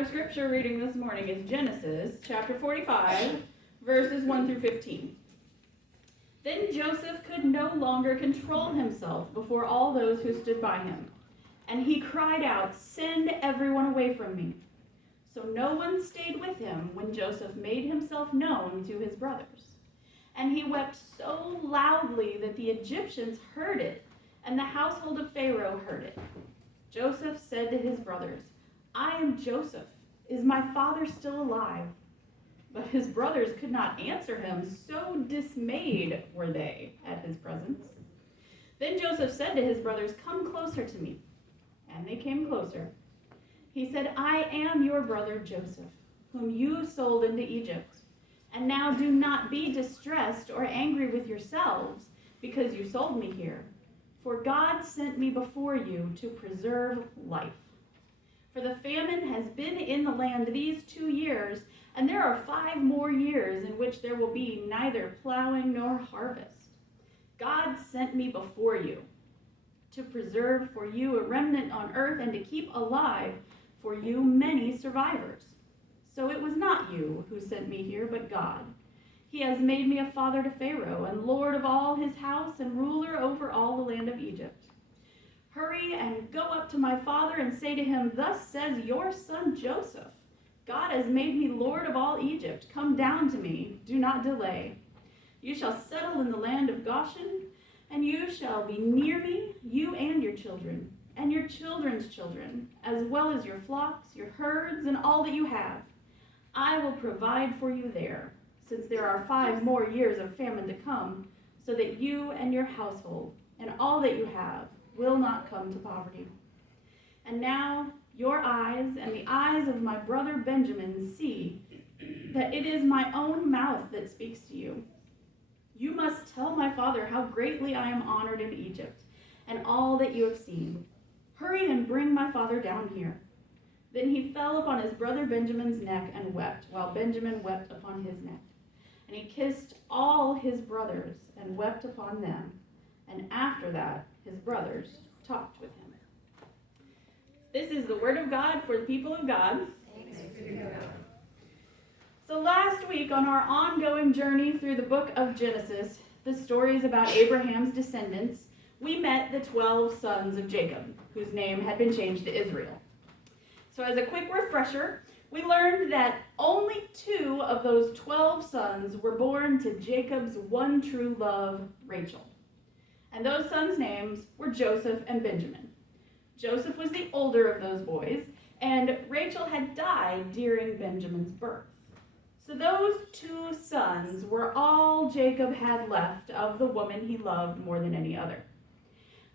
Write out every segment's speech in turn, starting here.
Our scripture reading this morning is Genesis chapter 45, verses 1 through 15. Then Joseph could no longer control himself before all those who stood by him, and he cried out, "Send everyone away from me." So no one stayed with him when Joseph made himself known to his brothers. And he wept so loudly that the Egyptians heard it, and the household of Pharaoh heard it. Joseph said to his brothers, "I am Joseph. Is my father still alive?" But his brothers could not answer him, so dismayed were they at his presence. Then Joseph said to his brothers, "Come closer to me." And they came closer. He said, "I am your brother Joseph, whom you sold into Egypt. And now do not be distressed or angry with yourselves because you sold me here. For God sent me before you to preserve life. For the famine has been in the land these 2 years, and there are 5 more years in which there will be neither plowing nor harvest. God sent me before you to preserve for you a remnant on earth and to keep alive for you many survivors. So it was not you who sent me here, but God. He has made me a father to Pharaoh and lord of all his house and ruler over all the land of Egypt. Hurry and go up to my father and say to him, 'Thus says your son Joseph, God has made me lord of all Egypt. Come down to me, do not delay. You shall settle in the land of Goshen, and you shall be near me, you and your children, and your children's children, as well as your flocks, your herds, and all that you have. I will provide for you there, since there are 5 more years of famine to come, so that you and your household and all that you have will not come to poverty. And now your eyes and the eyes of my brother Benjamin see that it is my own mouth that speaks to you. You must tell my father how greatly I am honored in Egypt, and all that you have seen. Hurry and bring my father down here." Then he fell upon his brother Benjamin's neck and wept, while Benjamin wept upon his neck. And he kissed all his brothers and wept upon them. And after that, his brothers talked with him. This is the word of God for the people of God. Thanks be to God. So last week on our ongoing journey through the book of Genesis, the stories about Abraham's descendants, we met the 12 sons of Jacob, whose name had been changed to Israel. So as a quick refresher, we learned that only 2 of those 12 sons were born to Jacob's one true love, Rachel. And those sons' names were Joseph and Benjamin. Joseph was the older of those boys, and Rachel had died during Benjamin's birth. So those 2 sons were all Jacob had left of the woman he loved more than any other.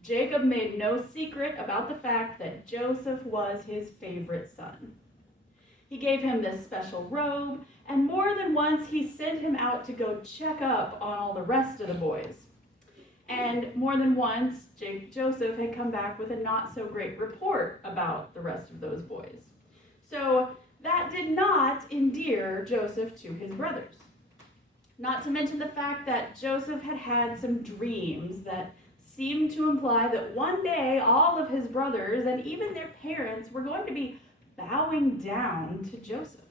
Jacob made no secret about the fact that Joseph was his favorite son. He gave him this special robe, and more than once he sent him out to go check up on all the rest of the boys. And more than once, Joseph had come back with a not-so-great report about the rest of those boys. So that did not endear Joseph to his brothers. Not to mention the fact that Joseph had had some dreams that seemed to imply that one day all of his brothers and even their parents were going to be bowing down to Joseph.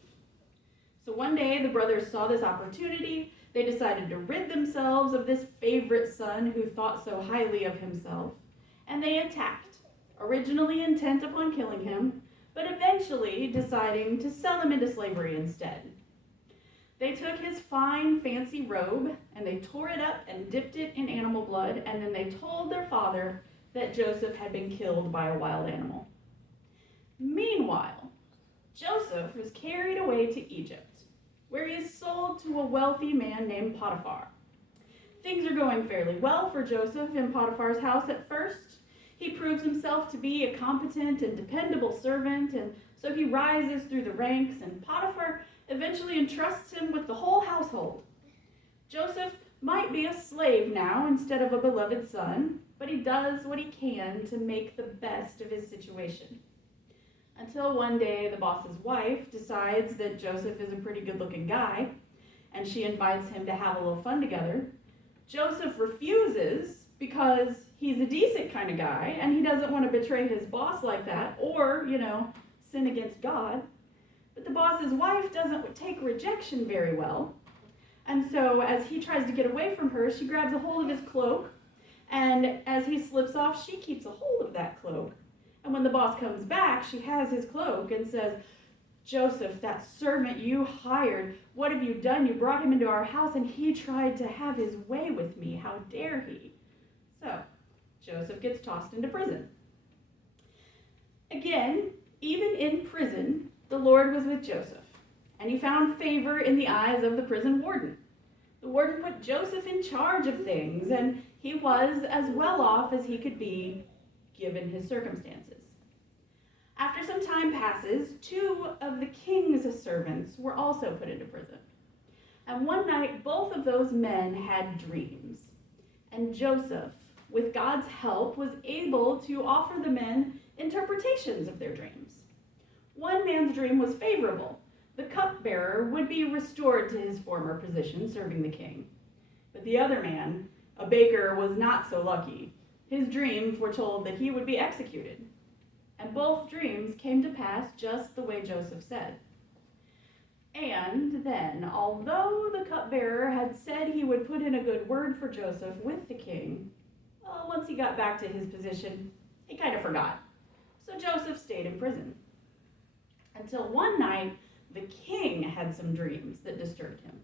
So one day the brothers saw this opportunity. They decided to rid themselves of this favorite son who thought so highly of himself, and they attacked, originally intent upon killing him, but eventually deciding to sell him into slavery instead. They took his fine, fancy robe, and they tore it up and dipped it in animal blood, and then they told their father that Joseph had been killed by a wild animal. Meanwhile, Joseph was carried away to Egypt, where he is sold to a wealthy man named Potiphar. Things are going fairly well for Joseph in Potiphar's house at first. He proves himself to be a competent and dependable servant, and so he rises through the ranks, and Potiphar eventually entrusts him with the whole household. Joseph might be a slave now instead of a beloved son, but he does what he can to make the best of his situation. Until one day the boss's wife decides that Joseph is a pretty good-looking guy, and she invites him to have a little fun together. Joseph refuses because he's a decent kind of guy, and he doesn't want to betray his boss like that or, sin against God. But the boss's wife doesn't take rejection very well. And so as he tries to get away from her, she grabs a hold of his cloak. And as he slips off, she keeps a hold of that cloak. And when the boss comes back, she has his cloak and says, Joseph, that servant you hired, what have you done? You brought him into our house and he tried to have his way with me. How dare he? So Joseph gets tossed into prison. Again, even in prison, the Lord was with Joseph, and he found favor in the eyes of the prison warden. The warden put Joseph in charge of things, and he was as well off as he could be given his circumstances. After some time passes, 2 of the king's servants were also put into prison. And one night, both of those men had dreams. And Joseph, with God's help, was able to offer the men interpretations of their dreams. One man's dream was favorable. The cupbearer would be restored to his former position, serving the king. But the other man, a baker, was not so lucky. His dream foretold that he would be executed. And both dreams came to pass just the way Joseph said. And then, although the cupbearer had said he would put in a good word for Joseph with the king, well, once he got back to his position, he kind of forgot. So Joseph stayed in prison. Until one night, the king had some dreams that disturbed him.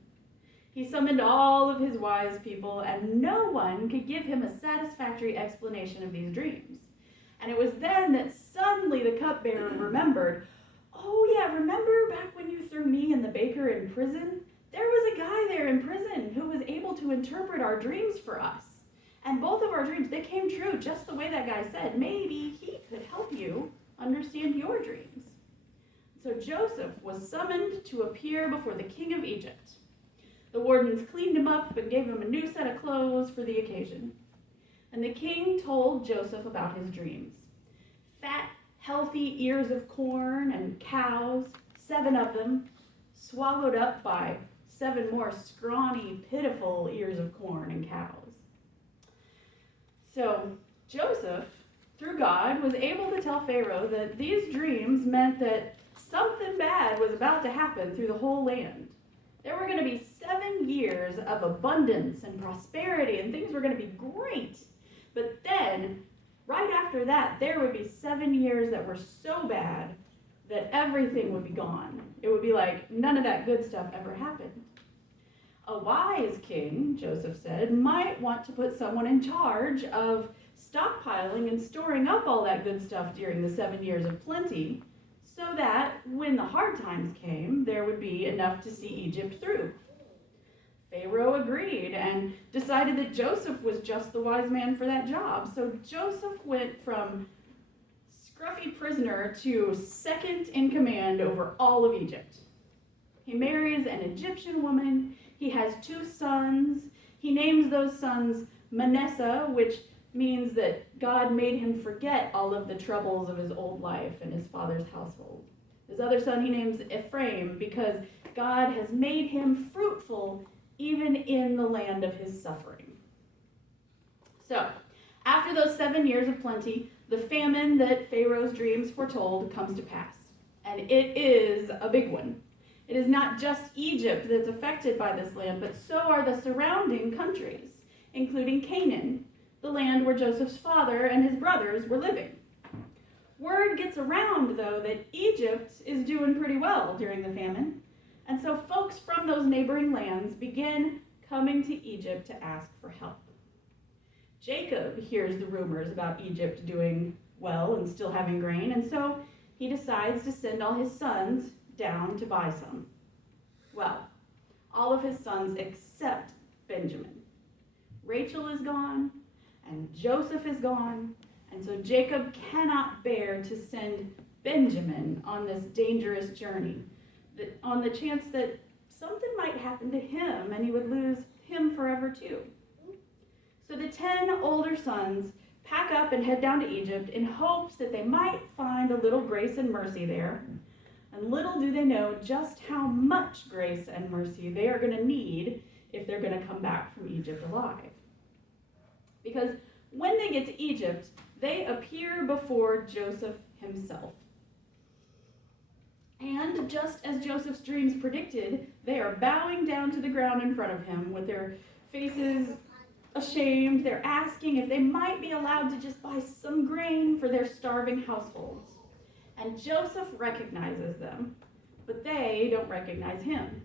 He summoned all of his wise people, and no one could give him a satisfactory explanation of these dreams. And it was then that suddenly the cupbearer remembered, oh yeah, remember back when you threw me and the baker in prison? There was a guy there in prison who was able to interpret our dreams for us. And both of our dreams, they came true just the way that guy said. Maybe he could help you understand your dreams. So Joseph was summoned to appear before the king of Egypt. The wardens cleaned him up and gave him a new set of clothes for the occasion. And the king told Joseph about his dreams. Fat, healthy ears of corn and cows, 7 of them, swallowed up by 7 more scrawny, pitiful ears of corn and cows. So Joseph, through God, was able to tell Pharaoh that these dreams meant that something bad was about to happen through the whole land. There were going to be 7 years of abundance and prosperity, and things were going to be great. But then, right after that, there would be 7 years that were so bad that everything would be gone. It would be like none of that good stuff ever happened. A wise king, Joseph said, might want to put someone in charge of stockpiling and storing up all that good stuff during the 7 years of plenty, so that when the hard times came, there would be enough to see Egypt through. Pharaoh agreed and decided that Joseph was just the wise man for that job. So Joseph went from scruffy prisoner to second in command over all of Egypt. He marries an Egyptian woman. He has 2 sons. He names those sons Manasseh, which means that God made him forget all of the troubles of his old life and his father's household. His other son he names Ephraim because God has made him fruitful even in the land of his suffering. So, after those 7 years of plenty, the famine that Pharaoh's dreams foretold comes to pass. And it is a big one. It is not just Egypt that's affected by this land, but so are the surrounding countries, including Canaan, the land where Joseph's father and his brothers were living. Word gets around, though, that Egypt is doing pretty well during the famine, and so folks from those neighboring lands begin coming to Egypt to ask for help. Jacob hears the rumors about Egypt doing well and still having grain, and so he decides to send all his sons down to buy some. Well, all of his sons except Benjamin. Rachel is gone, and Joseph is gone, and so Jacob cannot bear to send Benjamin on this dangerous journey, on the chance that something might happen to him and he would lose him forever too. So the 10 older sons pack up and head down to Egypt in hopes that they might find a little grace and mercy there. And little do they know just how much grace and mercy they are going to need if they're going to come back from Egypt alive. Because when they get to Egypt, they appear before Joseph himself. And just as Joseph's dreams predicted, they are bowing down to the ground in front of him with their faces ashamed. They're asking if they might be allowed to just buy some grain for their starving households. And Joseph recognizes them, but they don't recognize him.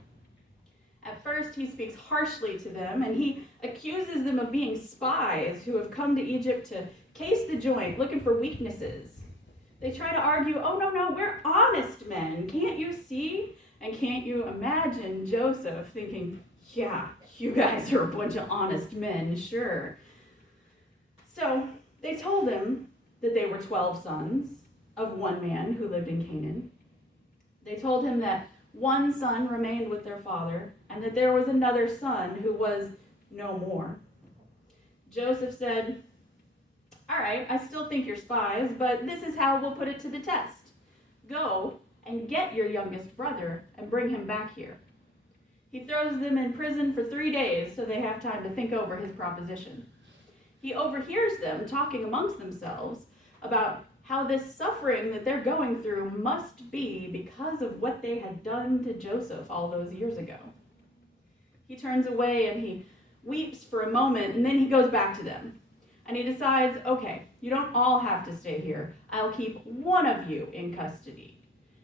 At first, he speaks harshly to them, and he accuses them of being spies who have come to Egypt to case the joint, looking for weaknesses. They try to argue, oh, no, we're honest men. Can't you see? And can't you imagine Joseph thinking, yeah, you guys are a bunch of honest men, sure. So they told him that they were 12 sons of one man who lived in Canaan. They told him that one son remained with their father, and that there was another son who was no more. Joseph said, all right, I still think you're spies, but this is how we'll put it to the test. Go and get your youngest brother and bring him back here. He throws them in prison for 3 days so they have time to think over his proposition. He overhears them talking amongst themselves about how this suffering that they're going through must be because of what they had done to Joseph all those years ago. He turns away and he weeps for a moment, and then he goes back to them. And he decides, okay, you don't all have to stay here. I'll keep one of you in custody.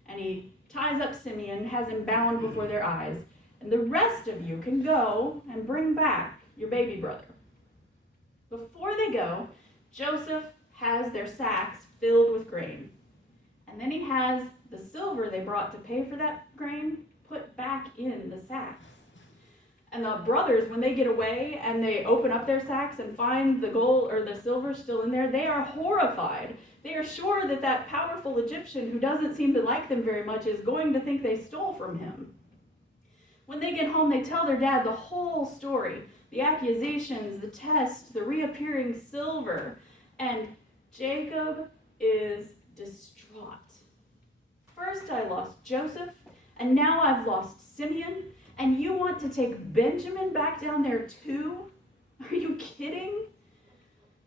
And he ties up Simeon, has him bound before their eyes, and the rest of you can go and bring back your baby brother. Before they go, Joseph has their sacks filled with grain. And then he has the silver they brought to pay for that grain put back in the sacks. And the brothers, when they get away and they open up their sacks and find the gold or the silver still in there, they are horrified. They are sure that that powerful Egyptian who doesn't seem to like them very much is going to think they stole from him. When they get home, they tell their dad the whole story, the accusations, the test, the reappearing silver, and Jacob is distraught. First I lost Joseph, and now I've lost Simeon, and you want to take Benjamin back down there too? Are you kidding?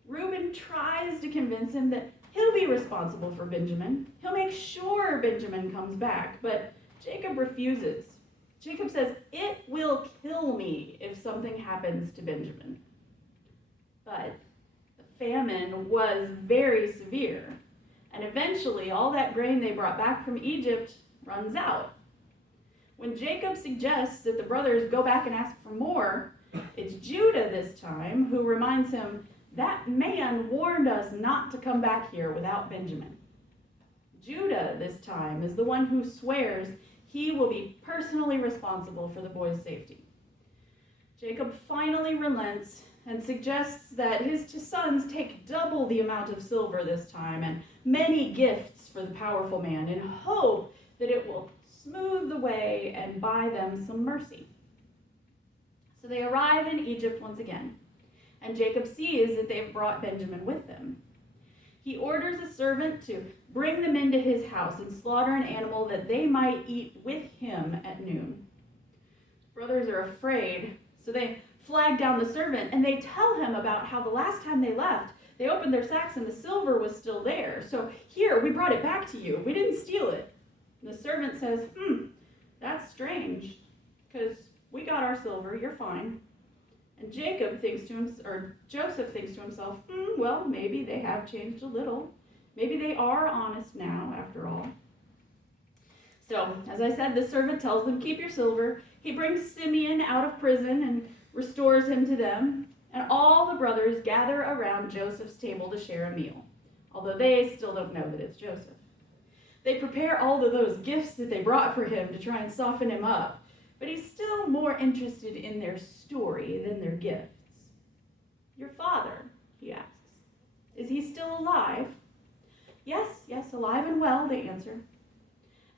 Reuben tries to convince him that he'll be responsible for Benjamin. He'll make sure Benjamin comes back, but Jacob refuses. Jacob says, it will kill me if something happens to Benjamin. But the famine was very severe, and eventually all that grain they brought back from Egypt runs out. When Jacob suggests that the brothers go back and ask for more, it's Judah this time who reminds him, that man warned us not to come back here without Benjamin. Judah this time is the one who swears he will be personally responsible for the boy's safety. Jacob finally relents and suggests that his two sons take double the amount of silver this time and many gifts for the powerful man in hope that it will smooth the way and buy them some mercy. So they arrive in Egypt once again, and Jacob sees that they have brought Benjamin with them. He orders a servant to bring them into his house and slaughter an animal that they might eat with him at noon. Brothers are afraid, so they flag down the servant, and they tell him about how the last time they left, they opened their sacks and the silver was still there. So here, we brought it back to you. We didn't steal it. And the servant says, that's strange, because we got our silver, you're fine. And Joseph thinks to himself, well, maybe they have changed a little. Maybe they are honest now, after all. So, as I said, the servant tells them, keep your silver. He brings Simeon out of prison and restores him to them. And all the brothers gather around Joseph's table to share a meal, although they still don't know that it's Joseph. They prepare all of those gifts that they brought for him to try and soften him up, but he's still more interested in their story than their gifts. Your father, he asks, is he still alive? Yes, alive and well, they answer.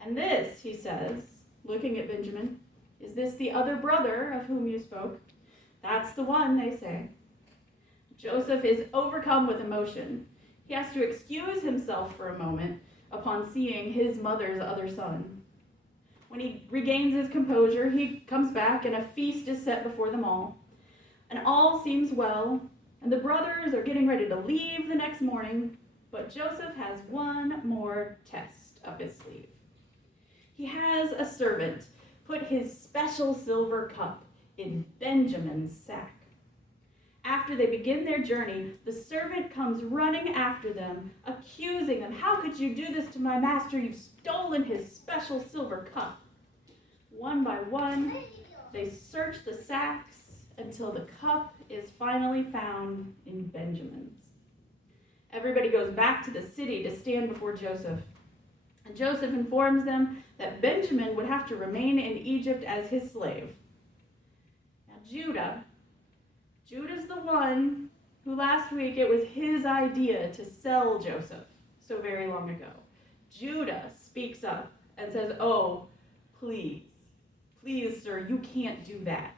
And this, he says, looking at Benjamin, is this the other brother of whom you spoke? That's the one, they say. Joseph is overcome with emotion. He has to excuse himself for a moment upon seeing his mother's other son. When he regains his composure, he comes back and a feast is set before them all. And all seems well, and the brothers are getting ready to leave the next morning, but Joseph has one more test up his sleeve. He has a servant put his special silver cup in Benjamin's sack. After they begin their journey, the servant comes running after them, accusing them. How could you do this to my master? You've stolen his special silver cup. One by one, they search the sacks until the cup is finally found in Benjamin's. Everybody goes back to the city to stand before Joseph. And Joseph informs them that Benjamin would have to remain in Egypt as his slave. Now Judah's the one who last week it was his idea to sell Joseph so very long ago. Judah speaks up and says, "Oh, please, sir, you can't do that.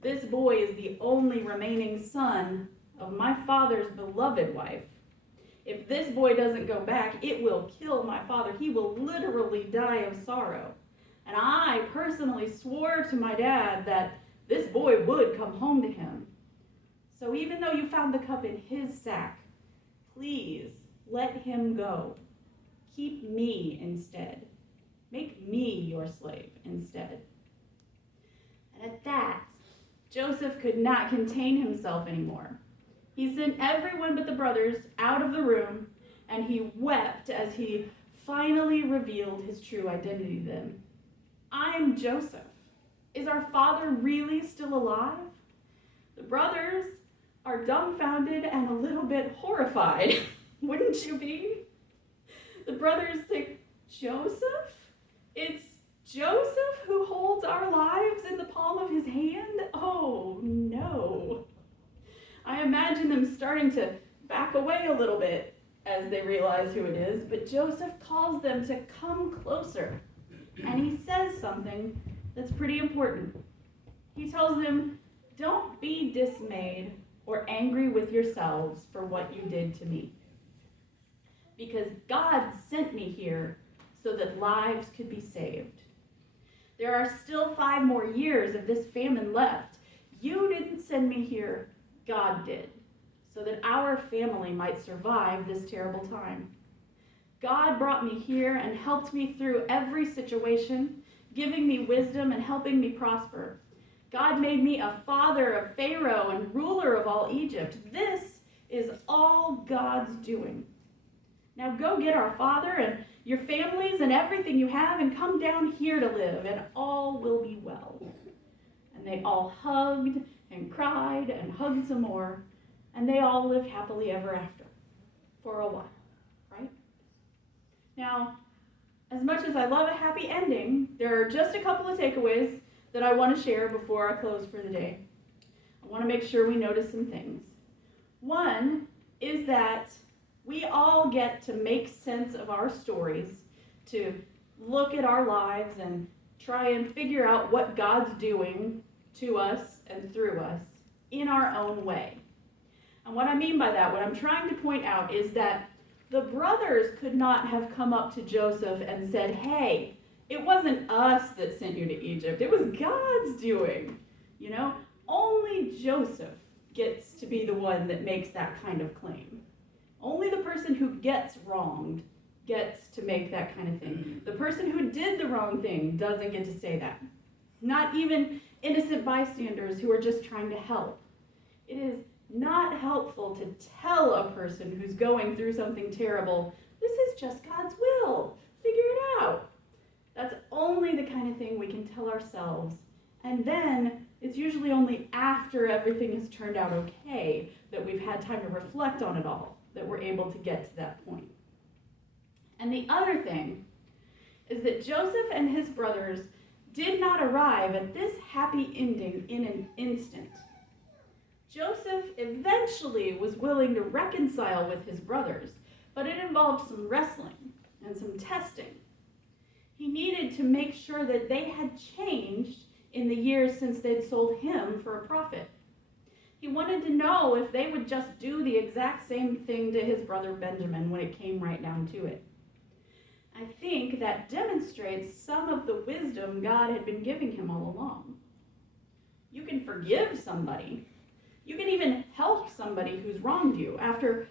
This boy is the only remaining son of my father's beloved wife. If this boy doesn't go back, it will kill my father. He will literally die of sorrow. And I personally swore to my dad that this boy would come home to him. So even though you found the cup in his sack, please let him go. Keep me instead. Make me your slave instead." And at that, Joseph could not contain himself anymore. He sent everyone but the brothers out of the room, and he wept as he finally revealed his true identity to them. "I'm Joseph. Is our father really still alive?" The brothers are dumbfounded and a little bit horrified. Wouldn't you be? The brothers think, "Joseph? It's Joseph who holds our lives in the palm of his hand? Oh, no." I imagine them starting to back away a little bit as they realize who it is, but Joseph calls them to come closer, and he says something that's pretty important. He tells them, "Don't be dismayed or angry with yourselves for what you did to me, because God sent me here so that lives could be saved. There are still 5 more years of this famine left. You didn't send me here, God did, so that our family might survive this terrible time. God brought me here and helped me through every situation, giving me wisdom and helping me prosper. God made me a father of Pharaoh and ruler of all Egypt. This is all God's doing. Now go get our father and your families and everything you have and come down here to live, and all will be well." And they all hugged and cried and hugged some more, and they all lived happily ever after for a while, right? Now, as much as I love a happy ending, there are just a couple of takeaways that I want to share before I close for the day. I want to make sure we notice some things. One is that we all get to make sense of our stories, to look at our lives and try and figure out what God's doing to us and through us in our own way. And what I mean by that, what I'm trying to point out is that the brothers could not have come up to Joseph and said, "Hey, it wasn't us that sent you to Egypt. It was God's doing." You know, only Joseph gets to be the one that makes that kind of claim. Only the person who gets wronged gets to make that kind of thing. The person who did the wrong thing doesn't get to say that. Not even innocent bystanders who are just trying to help. It is not helpful to tell a person who's going through something terrible, "This is just God's will. Figure it out." That's only the kind of thing we can tell ourselves. And then it's usually only after everything has turned out okay that we've had time to reflect on it all, that we're able to get to that point. And the other thing is that Joseph and his brothers did not arrive at this happy ending in an instant. Joseph eventually was willing to reconcile with his brothers, but it involved some wrestling and some testing. He needed to make sure that they had changed in the years since they'd sold him for a profit. He wanted to know if they would just do the exact same thing to his brother Benjamin when it came right down to it. I think that demonstrates some of the wisdom God had been giving him all along. You can forgive somebody. You can even help somebody who's wronged you after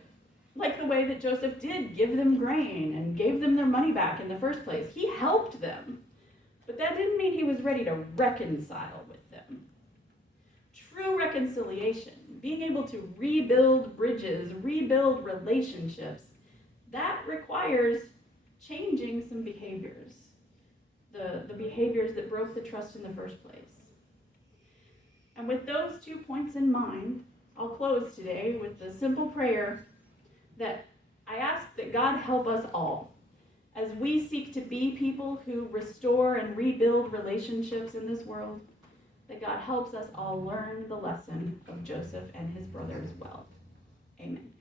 like the way that Joseph did give them grain and gave them their money back in the first place. He helped them, but that didn't mean he was ready to reconcile with them. True reconciliation, being able to rebuild bridges, rebuild relationships, that requires changing some behaviors, the behaviors that broke the trust in the first place. And with those 2 points in mind, I'll close today with the simple prayer that I ask that God help us all as we seek to be people who restore and rebuild relationships in this world, that God helps us all learn the lesson of Joseph and his brother as well. Amen.